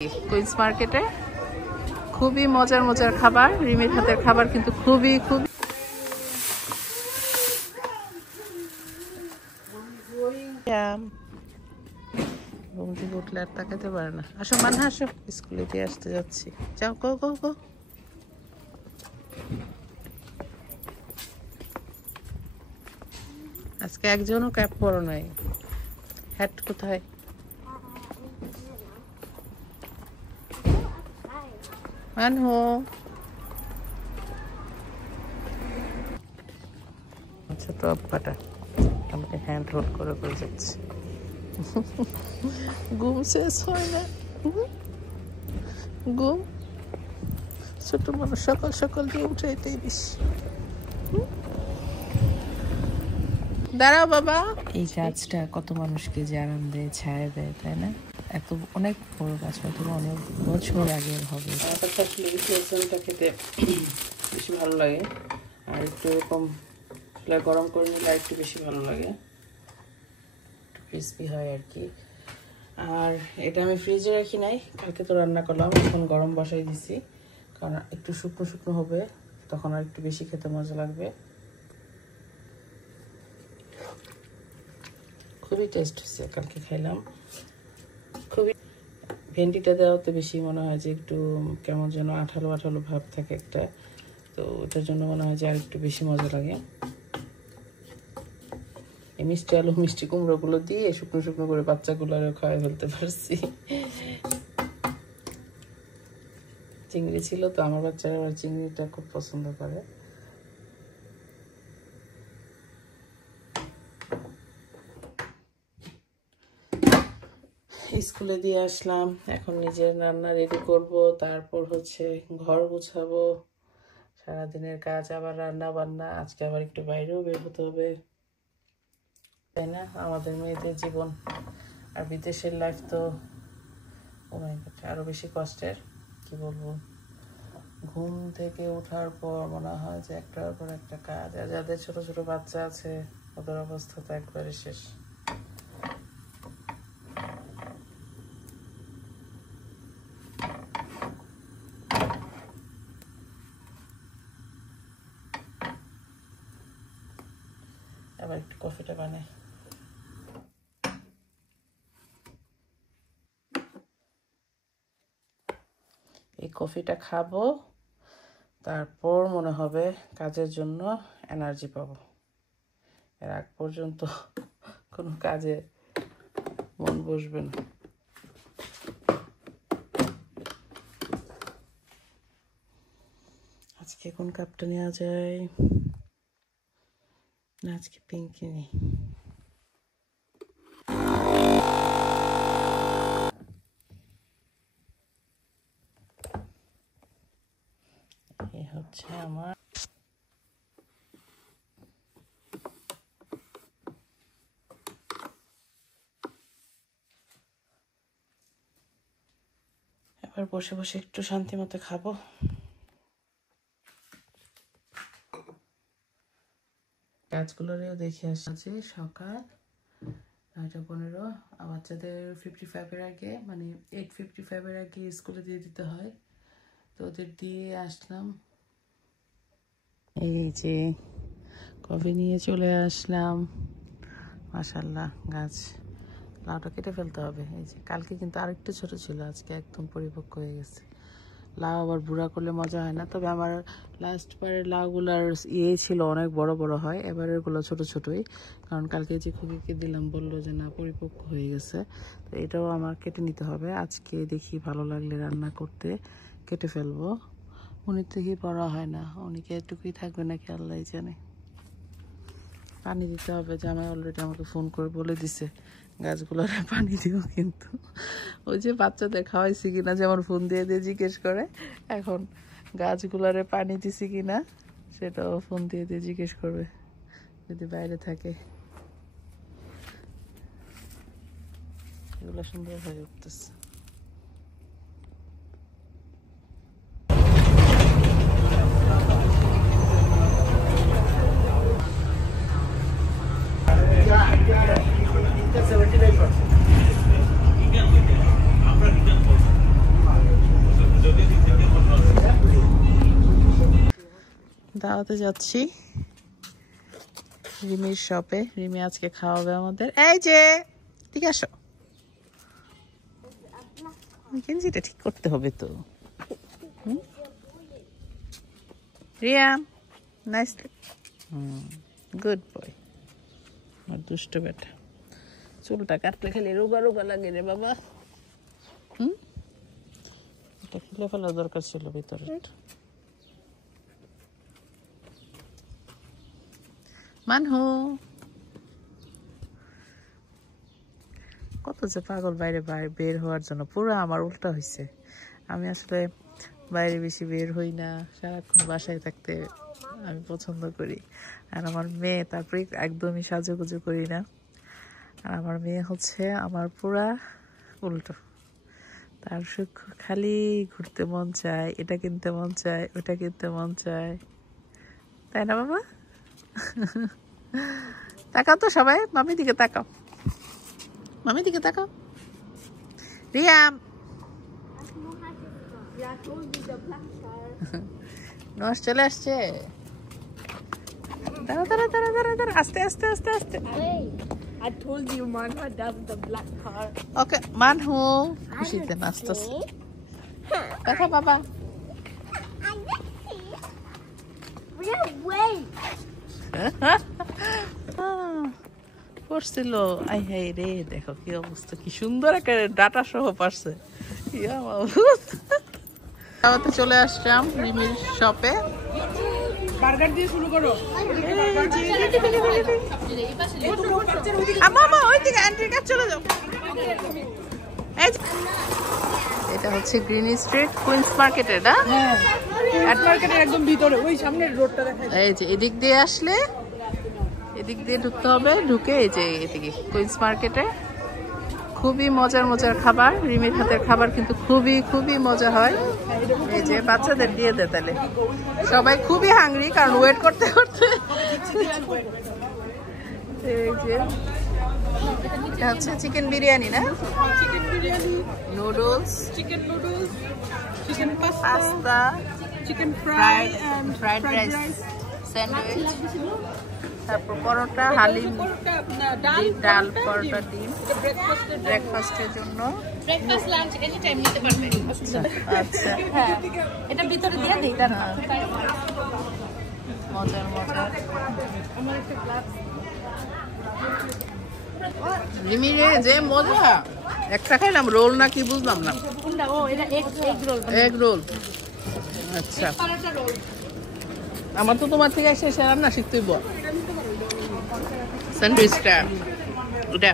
Queen's মার্কেটে খুবই মজার মজার খাবার, রিমির হাতের খাবার কিন্তু খুবই খুবই। ঘুম থেকে উঠলে আর তাকাতে পারে না। আসো মানহা আসো, স্কুলে দিয়ে আসতে যাচ্ছি। যাও গো গো গো। আজকে একজনও ক্যাপ পরো নাই। হ্যাট কোথায়? মানহো ছোট আব্বাটা আমাকে হ্যান্ড হোল্ড করে করে যাচ্ছে। ঘুম শেষ হয় না, ঘুম ছোট মানুষ সকাল সকাল দিয়ে উঠাইতেই বেশি। দাঁড়াও বাবা। এই গাছটা কত মানুষকে যে আরাম দেয়, ছায়া দেয়, তাই না? এত অনেক বড় গাছ, হয়তো অনেক বছর আগের হবে। আসলে রিফ্লেকশনটা খেতে বেশি ভালো লাগে, আর একটু এরকম গরম করে নিলে একটু বেশি ভালো লাগে, একটু ক্রিস্পি হয় আর কি। আর এটা আমি ফ্রিজে রাখি নাই, কালকে তো রান্না করলাম, এখন গরম বসাই দিছি, কারণ একটু শুকনো শুকনো হবে, তখন আর একটু বেশি খেতে মজা লাগবে। খুবই টেস্ট হয়েছে, কালকে খাইলাম। খুবই ভেন্ডিটা দেওয়াতে বেশি মনে হয় যে একটু কেমন যেন আঠালো আঠালো ভাব থাকে একটা, তো ওটার জন্য মনে হয় যে আর একটু বেশি মজা লাগে। এই মিষ্টি আলু মিষ্টি কুমড়োগুলো দিয়ে শুকনো শুকনো করে বাচ্চাগুলোরও খাওয়াই ফেলতে পারছি। চিংড়ি ছিল তো, আমার বাচ্চারা আবার চিংড়িটা খুব পছন্দ করে। স্কুলে দিয়ে আসলাম, এখন নিজের রান্না রেডি করব, তারপর হচ্ছে ঘর গুছাবো, সারাদিনের কাজ, আবার রান্না বান্না। আজকে আবার একটু বাইরেও বের হতে হবে, তাই না? আমাদের মেয়েদের জীবন আর বিদেশের লাইফ তো আরো বেশি কষ্টের। কি বলবো, ঘুম থেকে ওঠার পর মনে হয় যে একটার পর একটা কাজ, আর যাদের ছোট ছোট বাচ্চা আছে ওদের অবস্থা তো একবারে শেষ। আবার একটু কফিটা বানাই। এই কফিটা খাবো, তারপর মনে হবে কাজের জন্য এনার্জি পাবো। এর আগ পর্যন্ত কোনো কাজে মন বসবে না। আজকে কোন কাপটা নেওয়া যায়? না, আজকে পিঙ্কি নেই। এই হচ্ছে আমার এবার বসে বসে একটু শান্তি মতো খাবো। কাজগুলোরেও দেখে আসছি। সকাল 9:15, বাচ্চাদের 55-এর আগে, মানে 8:55-এর আগে স্কুলে দিয়ে দিতে হয়, তো ওদের দিয়ে আসলাম। এই যে কফি নিয়ে চলে আসলাম। মাশাআল্লাহ, গাছ লাউটা কেটে ফেলতে হবে। এই যে কালকে কিন্তু আরেকটু ছোট ছিল, আজকে একদম পরিপক্ক হয়ে গেছে। লাউ আবার বুড়া করলে মজা হয় না, তবে আমার লাস্ট বারের লাউগুলার ছিল অনেক বড় বড় হয়, এবারের গুলো ছোট ছোটই, কারণ কালকে যে খুবইকে দিলাম বললো যে না পরিপক্ক হয়ে গেছে, তো এটাও আমার কেটে নিতে হবে। আজকে দেখি ভালো লাগলে রান্না করতে কেটে ফেলবো। উনি থেকে পড়া হয় না, উনিকে এটুকুই থাকবে নাকি আল্লাহ জানে। পানি দিতে হবে, জামাই অলরেডি আমাকে ফোন করে বলে দিছে গাছগুলোর পানি দিও, কিন্তু ওই যে বাচ্চাদের খাওয়াইছি কিনা যেমন ফোন দিয়ে দিয়ে জিজ্ঞেস করে, এখন গাছগুলোরে পানি দিছি কিনা সেটাও ফোন দিয়ে দিয়ে জিজ্ঞেস করবে যদি বাইরে থাকে। এগুলো সুন্দর হয়ে উঠতেছে। দাওয়াতে যাচ্ছি রিমির শপে। রিমি আজকে খাওয়াবে আমাদের। এই যে ঠিক আসো, গেঞ্জিটা ঠিক করতে হবে তো। রিয়া নাইস, গুড বয়, আমার দুষ্ট বেটা। চুলটা কাটলে খালি রোগা রোগা লাগে রে বাবা। এটা খুলে ফেলা দরকার ছিল ভিতরে। মানহু কত যে পাগল বাইরে বের হওয়ার জন্য, পুরো আমার উল্টা হয়েছে। আমি আসলে বাইরে বেশি বের হই না, সারাক্ষণ বাসায় থাকতে আমি পছন্দ করি। আর আমার মেয়ে, তারপরে একদমই সাজুগুজু করি না। আর আমার মেয়ে হচ্ছে আমার পুরা উল্টো। তার সুখ খালি ঘুরতে মন চায়, এটা কিনতে মন চায়, ওটা কিনতে মন চায়, তাই না বাবা? তাকাও তো সবাই, মামি দিকে তাকাও, মামি দিকে তাকাও। রিয়াম নস চলে আসছে। দাঁড়া দাঁড়া দাঁড়া দাঁড়া দাঁড়া, আস্তে আস্তে আস্তে আস্তে। I told you Manhu does the black car. ওকে মানহু খুশিতে নাচতেছে। দেখা বাবা। পড়ছিল, আই হাই রে, দেখো কি অবস্থা, কি সুন্দর একটা ডাটা সহ পারছে। দাওয়াতে চলে আসলাম রিমির শপে। বার্গার দিয়ে শুরু করো। মামা ওই দিকে আন্টির কাছে চলে যাও। এটা হচ্ছে গ্রিন স্ট্রিট কুইন্স মার্কেটের, না? হ্যাঁ, অ্যাট মার্কেটের একদম ভিতরে, ওই সামনের রোডটা দেখা যায়। এই যে এদিক দিয়ে আসলে, এদিক দিয়ে ঢুকতে হবে, ঢুকে এই যে এদিকে কুইন্স মার্কেটে খুবই মজার মজার খাবার। রিমির হাতের খাবার কিন্তু খুবই খুবই মজা হয়। এই যে বাচ্চাদের দিয়ে দেয়, তাহলে সবাই খুবই হাংরি, কারণ ওয়েট করতে করতে। এই যে এটা হচ্ছে চিকেন বিরিয়ানি, না? Chicken biryani, noodles, chicken noodles, chicken pasta, chicken fried rice, sandwich, তারপর পরোটা, হালিম, ডাল, পরোটা, ডিম, ব্রেকফাস্টের জন্য। ব্রেকফাস্ট লাঞ্চ এনি টাইম নিতে পারবে। আচ্ছা আচ্ছা, হ্যাঁ, এটা ভিতরে দিয়ে দেই। তার মজার মজার। আমার একটা গ্লাস। রিমি রে, যে মজা! একটা খাইলাম রোল না কি বুঝলাম না। কোনটা? ও এটা এগ রোল। এগ রোল, আচ্ছা। পরোটা রোল। আমার তো তোমার থেকে এসে রান্না শিখতেই বল। স্যান্ডউইচটা ওটা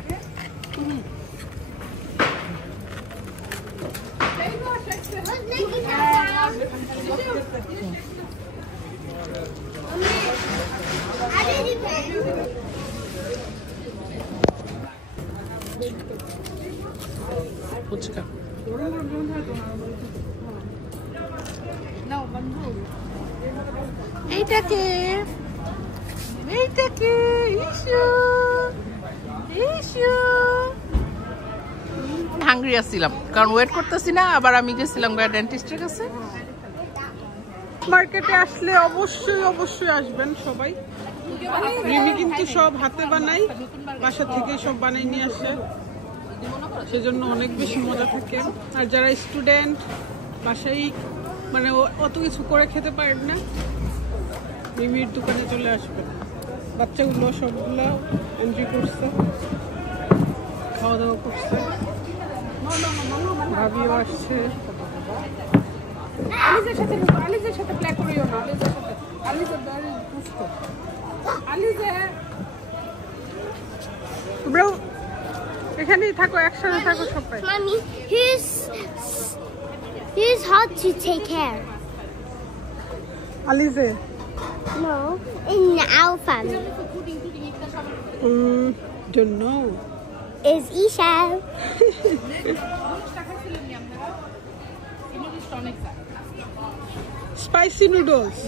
ফুচকা। এইটাকে এইটাকে ইস্যু ইস্যু হাংরি আসছিলাম, কারণ ওয়েট করতেছি না। আবার আমি গেছিলাম ডেন্টিস্টের কাছে। মার্কেটে আসলে অবশ্যই অবশ্যই আসবেন সবাই। রিমি কিন্তু সব হাতে বানাই, বাসা থেকে সব বানাই নিয়ে আসে, সেজন্য অনেক বেশি মজা থাকে। আর যারা স্টুডেন্ট, বাসায় মানে অত কিছু করে খেতে পারেন না, রিমির দোকানে চলে আসবেন। বাচ্চাগুলো সবগুলো এনজয় করছে, খাওয়া দাওয়া করছে, ভাবিও আসছে। আলিজের সাথে প্লে করিও না, আলিজের very দুষ্ট। তোমরাও এখানেই থাকো, একসাথে থাকো সবাই। Mommy, he's hard to take care. আলিজে? No, in our family. Don't know. Is Isha. Spicy noodles.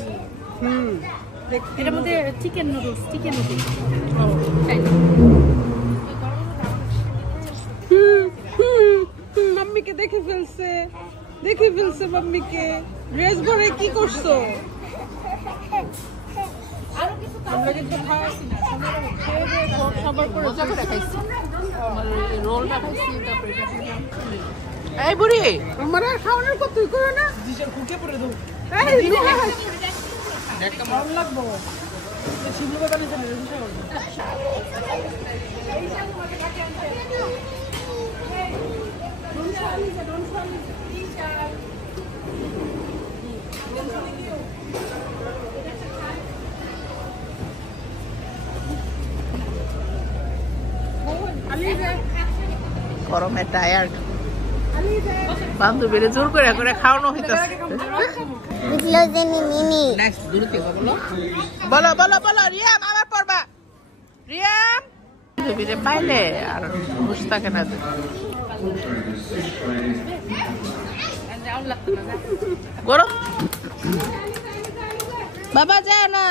এটার মধ্যে চিকেন নুডলস, মাম্মিকে দেখে ফেলছে মাম্মিকে। ড্রেস পরে কি করছো? আমরা কিন্তু খাবার করে খাইছি রোলটা খাইছি তারপরে এই বুড়ি আমার আর খাওয়ানোর কত তুই করো না ডিশের কুকে পড়ে দাও একটা ভালো লাগবো শিবলু বাবা নিতে হবে গরমে টায়ার্ড বান্ধবীরে জোর করে করে খাওয়ানো হইতেছে বলো বলো বলো রিয়াম আবার পড়বা রিয়াম বান্ধবীরে পাইলে আর হুশ থাকে না গরম বাবা যায় না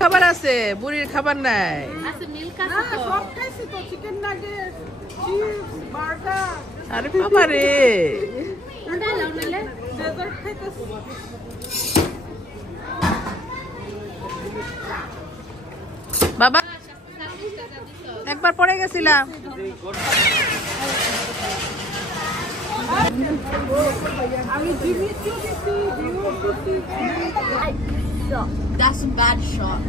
খাবার আছে বুড়ির খাবার নাই সব খাইছি তো চিকেন নাগেট চিজ বার্গার আরে বাবা রে ডেজার্ট খাইতেছি বাবা একবার পড়ে গেছিলাম আমি জিমিচু দিছি ভিউ দিছি That's a bad shot.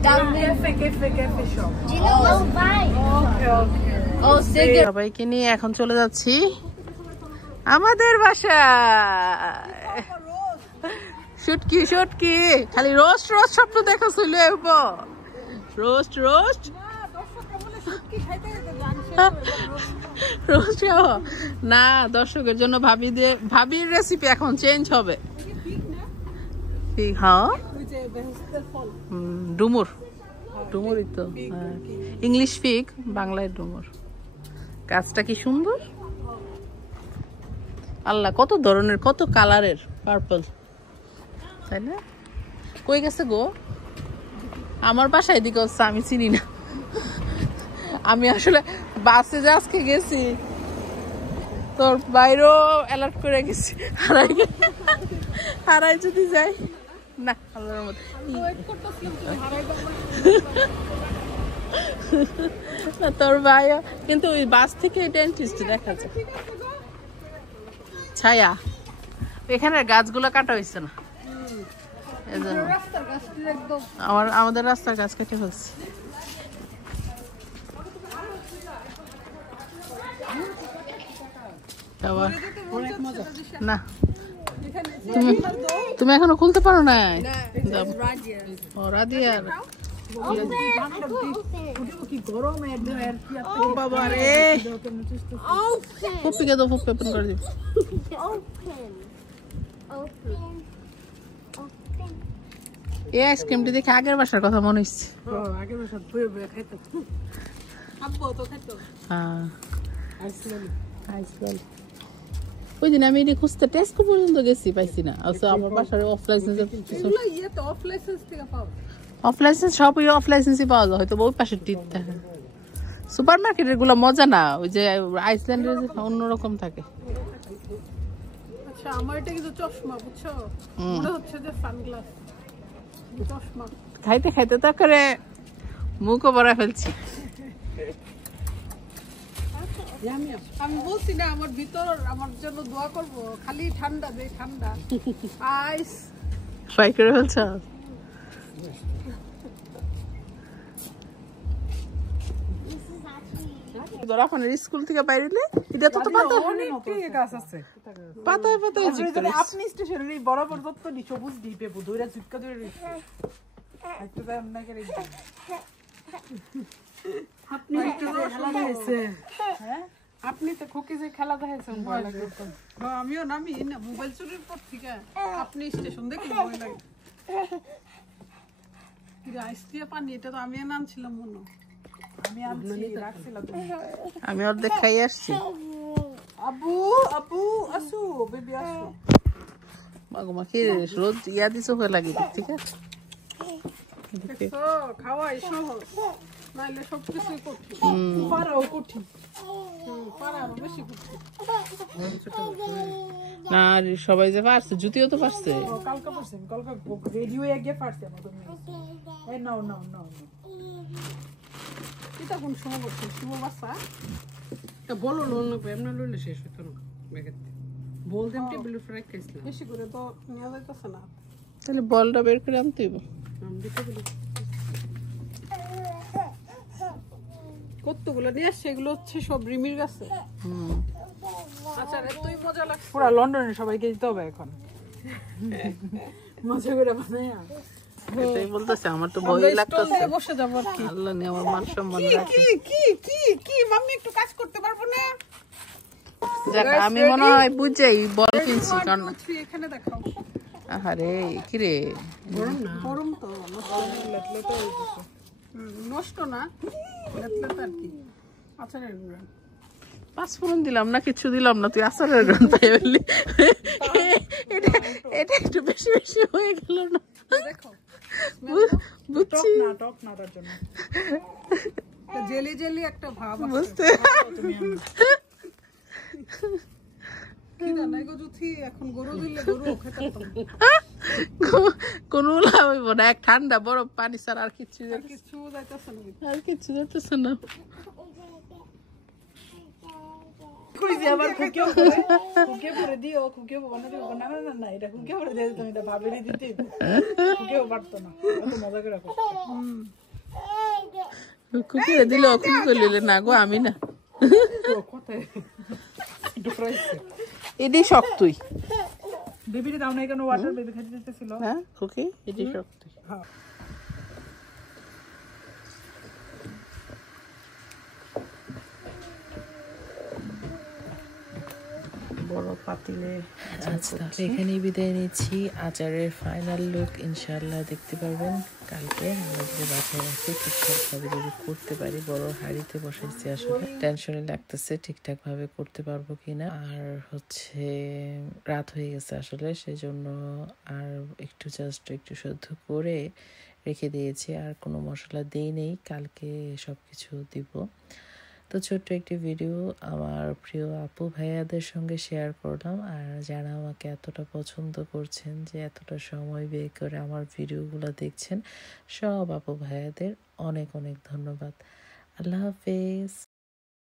cafe shop Oh, bye. okay Oh, cigarette. সবাইকে নিয়ে এখন চলে যাচ্ছি আমাদের বাসায় শুটকি শুটকি খালি রোস্ট রোস্ট স্বপ্ন দেখা ছিল রোস্ট রোস্ট রোস্ট না দর্শকের জন্য ভাবির রেসিপি এখন চেঞ্জ হবে হ্যাঁ ডুমুর ডুমুরই তো ইংলিশ ফিগ বাংলায় ডুমুর গাছটা কি সুন্দর আল্লাহ কত ধরনের কত কালারের পার্পল তাই না কই গেছে গো আমার বাসায় দিকে হচ্ছে আমি চিনি না আমি আসলে বাসে যে আজকে গেছি তোর বাইরেও অ্যালার্ট করে গেছি হারাই যদি যাই না আল্লাহর মতো না তোর ভাই কিন্তু ওই বাস থেকে ডেন্টিস্ট দেখা যায় ছায়া এখানে গাছগুলো কাটা হয়েছে না এজন্য আমাদের রাস্তার গাছ কেটে ফেলছে না তুমি এখনো খুলতে পারো না রাদিয়ার ও বাবা রে ফুপিকে দাও ফুপি ওপেন করে দিই এই আইসক্রিমটি দেখে আগের বাসার কথা মনে হচ্ছে ওই দিন আমি এটি খুঁজতে টেস্কো পর্যন্ত গেছি পাইছি না আমার বাসার অফ লাইসেন্স সব অফ লাইসেন্সই পাওয়া যায় হয়তো ওই পাশের টিটটা সুপার মার্কেটের গুলো মজা না ওই যে আইসল্যান্ডের অন্যরকম থাকে আচ্ছা আমার এটা কিন্তু চশমা বুঝছো মনে হচ্ছে যে সানগ্লাস চশমা খাইতে খাইতে তো করে মুখও ভরা ফেলছি আমি বলছি না আমার ভিতর আমার জন্য দোয়া করব খালি ঠান্ডা দে ঠান্ডা আইস ট্রাই করে ফেলছ স্কুল থেকে বাইরে এটা তো পাতায় পাতায় আপনি স্টেশনে বরাবর যত সবুজ দ্বীপে ধরে ঝুটকা ধরে আপনি তো খুকি যে খেলা দেখাইছেন ভয় লাগে আমিও নামি না মোবাইল চুরির পর থেকে আপনি স্টেশন দেখে ভয় লাগে আইস দিয়ে পানি এটা তো আমি আনছিলাম মনে আমি আনছি রাখছিলাম আমি অর্ধেক খাই আসছি আবু আবু আসো বেবি আসো মাগমা কি রোজ ইয়া দিছো হয়ে লাগে ঠিক আছে খাওয়াই সহজ নাইলে সবকিছু কঠিন পারাও কঠিন পারা আরো বেশি করছে। না আর সবাই যে পারছে, জুতিও তো পারছে। কালকে পারছে, কালকে রেডি হয়ে গিয়ে পারছে আমাদের মেয়ে। এই নাও নাও নাও এটা কোন সময় করছে শুভ বাসা এটা বলো লোন লাগবে এমনি লইলে শেষ হতো না ব্যাগেতে বলতে এমটি ব্লু ফ্রাই খাইছিলাম বেশি করে তো নেওয়া যাইতেছে না তাহলে বলটা বের করে আনতে হইব। কতগুলো নিয়ে আসছে এগুলো হচ্ছে সব রিমির কাছে। আচ্ছা এতই মজা লাগছে পুরা লন্ডনে সবাইকে দিতে হবে এখন মজা করে বানায়া এটাই বলতেছে, আমার তো ভয় লাগতেছে। বসে যাবো আর কি। আল্লাহ নিয়ে আমার মান সম্মান রাখে। কি মাম্মি একটু কাজ করতে পারবো না? যাক আমি মনে হয় বুঝাই বল কিনছি কারণ এখানে দেখাও। আরে কি রে, গরম না? গরম তো নষ্ট না লেটলেট আর কি। আচারের গুঁড়া পাঁচফোড়ন দিলাম না, কিছু দিলাম না, তুই আচারের গান পাই বললি। এটা একটু বেশি বেশি হয়ে গেল না? দেখো বুঝছি, টক না তার জন্য জেলি জেলি একটা ভাব আছে। বুঝতে কি জানাই গো জুথি এখন গরু দিলে গরু খেতে কোনো লাভ হইব না। এক ঠান্ডা বরফ পানি ছাড়া আর কিছু কিছু যাইতেছে না। আর কিছু যাইতেছে না। আবার খুকিও করে দিও, খুকিও বানা দিও। না না না না, এটা খুকিও করে দিয়ে তুমি এটা ভাবেরই দিতে খুকিও পারতো না, এত মজা করে করতো। কুকুরে দিলে অকুকি করলে না গো, আমি না। এটাই শক্তই। বেবিরে দাও না কেন ওয়াটার, বেবি খেতে দিতেছিল। হ্যাঁ খুকি এটাই শক্তই। বড় পাতিলে এখানেই বিদায় নিচ্ছি। আচারের ফাইনাল লুক ইনশাল্লাহ দেখতে পারবেন কালকে। আমাদের বাসায় আছে ঠিকঠাক ভাবে যদি করতে পারি, বড় হাঁড়িতে বসাইছি, আসলে টেনশনে লাগতেছে ঠিকঠাক ভাবে করতে পারবো কিনা। আর হচ্ছে রাত হয়ে গেছে আসলে, সেজন্য আর একটু জাস্ট একটু সেদ্ধ করে রেখে দিয়েছি, আর কোনো মশলা দিই নেই, কালকে সবকিছু দিব। তো ছোট্ট একটি ভিডিও আমার প্রিয় আপু ভাইয়াদের সঙ্গে শেয়ার করলাম। আর যারা আমাকে এতটা পছন্দ করছেন, যে এতটা সময় বের করে আমার ভিডিওগুলো দেখছেন, সব আপু ভাইয়াদের অনেক অনেক ধন্যবাদ। আল্লাহ হাফেজ।